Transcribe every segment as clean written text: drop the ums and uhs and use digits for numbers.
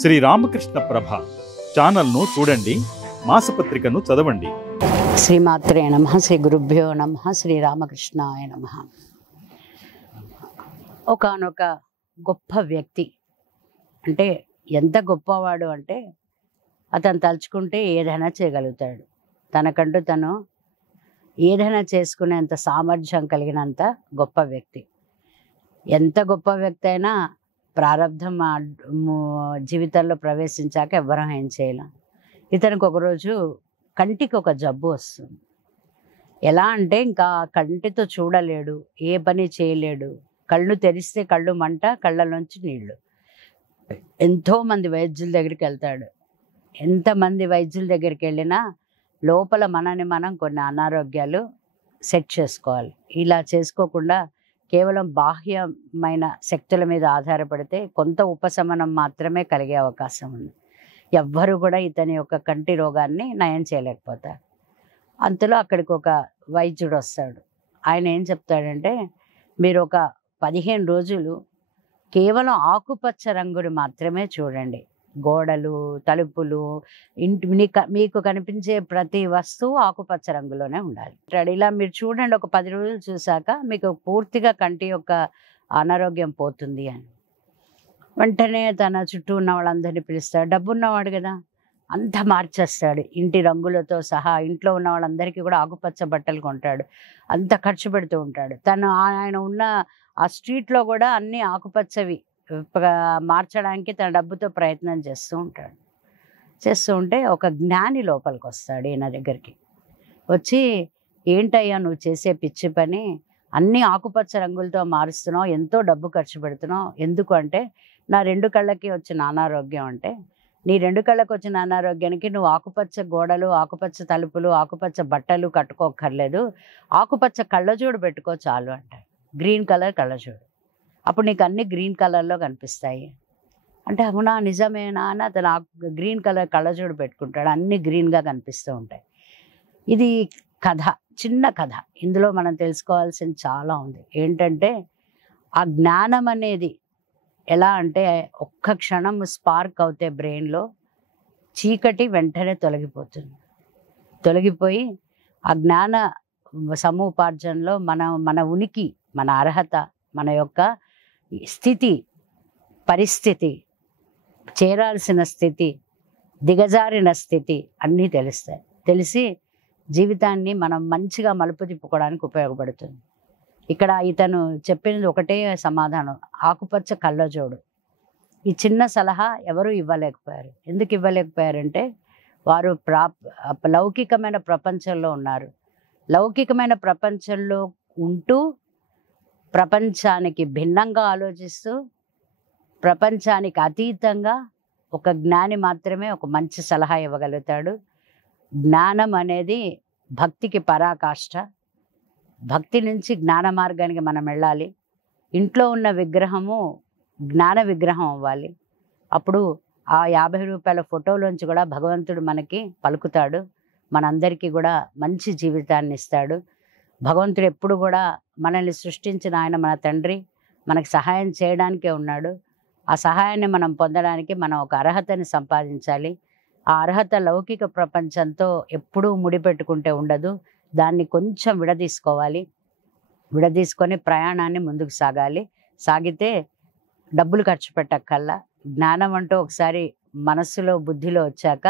శ్రీ రామకృష్ణ ప్రభ ఛానల్ను చూడండి, మాసపత్రికను చదవండి. శ్రీమాత్రే నమః. శ్రీ గురుభ్యో నమః. శ్రీ రామకృష్ణాయ నమః. ఒకానొక గొప్ప వ్యక్తి, అంటే ఎంత గొప్పవాడు అంటే అతను తలుచుకుంటే ఏదైనా చేయగలుగుతాడు. తనకంటూ తను ఏదైనా చేసుకునేంత సామర్థ్యం కలిగినంత గొప్ప వ్యక్తి. ఎంత గొప్ప వ్యక్తి అయినా ప్రారంధం జీవితంలో ప్రవేశించాక ఎవ్వరం ఏం చేయలేం. ఇతనికి ఒకరోజు కంటికి ఒక జబ్బు వస్తుంది. ఎలా అంటే ఇంకా కంటితో చూడలేడు, ఏ పని చేయలేడు. కళ్ళు తెరిస్తే కళ్ళు మంట, కళ్ళలోంచి నీళ్లు. ఎంతోమంది వైద్యుల దగ్గరికి వెళ్తాడు. ఎంతమంది వైద్యుల దగ్గరికి వెళ్ళినా లోపల మనని మనం కొన్ని అనారోగ్యాలు సెట్ చేసుకోవాలి. ఇలా చేసుకోకుండా కేవలం బాహ్యమైన శక్తుల మీద ఆధారపడితే కొంత ఉపశమనం మాత్రమే కలిగే అవకాశం ఉంది. ఎవ్వరు కూడా ఇతని యొక్క కంటి రోగాన్ని నయం చేయలేకపోతారు. అంతలో అక్కడికి ఒక వైద్యుడు వస్తాడు. ఆయన ఏం చెప్తాడంటే, మీరు ఒక 15 రోజులు కేవలం ఆకుపచ్చ రంగుని మాత్రమే చూడండి. గోడలు, తలుపులు, ఇంటి మీకు కనిపించే ప్రతి వస్తువు ఆకుపచ్చ రంగులోనే ఉండాలి. ఇలా మీరు చూడండి, ఒక 10 రోజులు చూశాక మీకు పూర్తిగా కంటి యొక్క అనారోగ్యం పోతుంది అని. వెంటనే తన చుట్టూ ఉన్న వాళ్ళందరినీ పిలుస్తాడు. డబ్బున్నవాడు కదా, అంతా మార్చేస్తాడు. ఇంటి రంగులతో సహా ఇంట్లో ఉన్న వాళ్ళందరికీ కూడా ఆకుపచ్చ బట్టలు కొంటాడు. అంత ఖర్చు పెడుతూ ఉంటాడు. ఆయన ఉన్న ఆ స్ట్రీట్లో కూడా అన్నీ ఆకుపచ్చవి మార్చడానికి తన డబ్బుతో ప్రయత్నం చేస్తూ ఉంటే ఒక జ్ఞాని లోపలికి వస్తాడు ఈయన దగ్గరికి. వచ్చి, ఏంటయ్యా నువ్వు చేసే పిచ్చి పని, అన్నీ ఆకుపచ్చ రంగులతో మారుస్తున్నావు, ఎంతో డబ్బు ఖర్చు పెడుతున్నావు, ఎందుకు అంటే, నా 2 కళ్ళకి వచ్చిన అనారోగ్యం అంటే, నీ 2 కళ్ళకి వచ్చిన అనారోగ్యానికి నువ్వు ఆకుపచ్చ గోడలు, ఆకుపచ్చ తలుపులు, ఆకుపచ్చ బట్టలు కట్టుకోక్కర్లేదు, ఆకుపచ్చ కళ్ళజోడు పెట్టుకో చాలు అంటాడు. గ్రీన్ కలర్ కళ్ళజోడు. అప్పుడు నీకు అన్ని గ్రీన్ కలర్లో కనిపిస్తాయి అంటే, అవునా నిజమేనా అని అతను గ్రీన్ కలర్ కళ్ళజోడు పెట్టుకుంటాడు. అన్నీ గ్రీన్గా కనిపిస్తూ ఉంటాయి. ఇది కథ, చిన్న కథ. ఇందులో మనం తెలుసుకోవాల్సింది చాలా ఉంది. ఏంటంటే, ఆ జ్ఞానం అనేది ఎలా అంటే, ఒక్క క్షణం స్పార్క్ అవుతే బ్రెయిన్లో చీకటి వెంటనే తొలగిపోయి ఆ జ్ఞాన సముపార్జనలో మన ఉనికి, మన అర్హత, మన యొక్క స్థితి, పరిస్థితి, చేరాల్సిన స్థితి, దిగజారిన స్థితి అన్నీ తెలుస్తాయి. తెలిసి జీవితాన్ని మనం మంచిగా మలుపు తిప్పుకోవడానికి ఉపయోగపడుతుంది. ఇక్కడ ఇతను చెప్పినది ఒకటే సమాధానం, ఆకుపచ్చ కళ్ళజోడు. ఈ చిన్న సలహా ఎవరు ఇవ్వలేకపోయారు. ఎందుకు ఇవ్వలేకపోయారంటే, వారు లౌకికమైన ప్రపంచంలో ఉన్నారు. లౌకికమైన ప్రపంచంలో ఉంటూ ప్రపంచానికి భిన్నంగా ఆలోచిస్తూ ప్రపంచానికి అతీతంగా ఒక జ్ఞాని మాత్రమే ఒక మంచి సలహా ఇవ్వగలుగుతాడు. జ్ఞానం అనేది భక్తికి పరాకాష్ఠ. భక్తి నుంచి జ్ఞాన మార్గానికి మనం వెళ్ళాలి. ఇంట్లో ఉన్న విగ్రహము జ్ఞాన విగ్రహం అవ్వాలి. అప్పుడు ఆ 50 రూపాయల ఫోటోలోంచి కూడా భగవంతుడు మనకి పలుకుతాడు. మనందరికీ కూడా మంచి జీవితాన్ని ఇస్తాడు. భగవంతుడు ఎప్పుడు కూడా మనల్ని సృష్టించిన ఆయన మన తండ్రి, మనకి సహాయం చేయడానికే ఉన్నాడు. ఆ సహాయాన్ని మనం పొందడానికి మనం ఒక అర్హతని సంపాదించాలి. ఆ అర్హత లౌకిక ప్రపంచంతో ఎప్పుడూ ముడిపెట్టుకుంటే ఉండదు. దాన్ని కొంచెం విడదీసుకొని ప్రయాణాన్ని ముందుకు సాగితే డబ్బులు ఖర్చు పెట్టక్కల్లా. జ్ఞానం అంటూ ఒకసారి మనస్సులో బుద్ధిలో వచ్చాక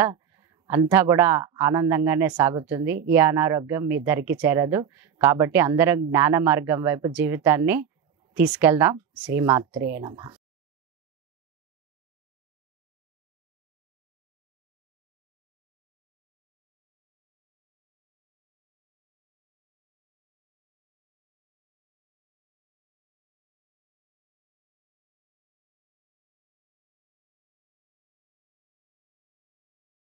అంతా కూడా ఆనందంగానే సాగుతుంది. ఈ అనారోగ్యం మీ దరికి చేరదు. కాబట్టి అందరం జ్ఞాన మార్గం వైపు జీవితాన్ని తీసుకెళ్దాం. శ్రీమాత్రే నమః.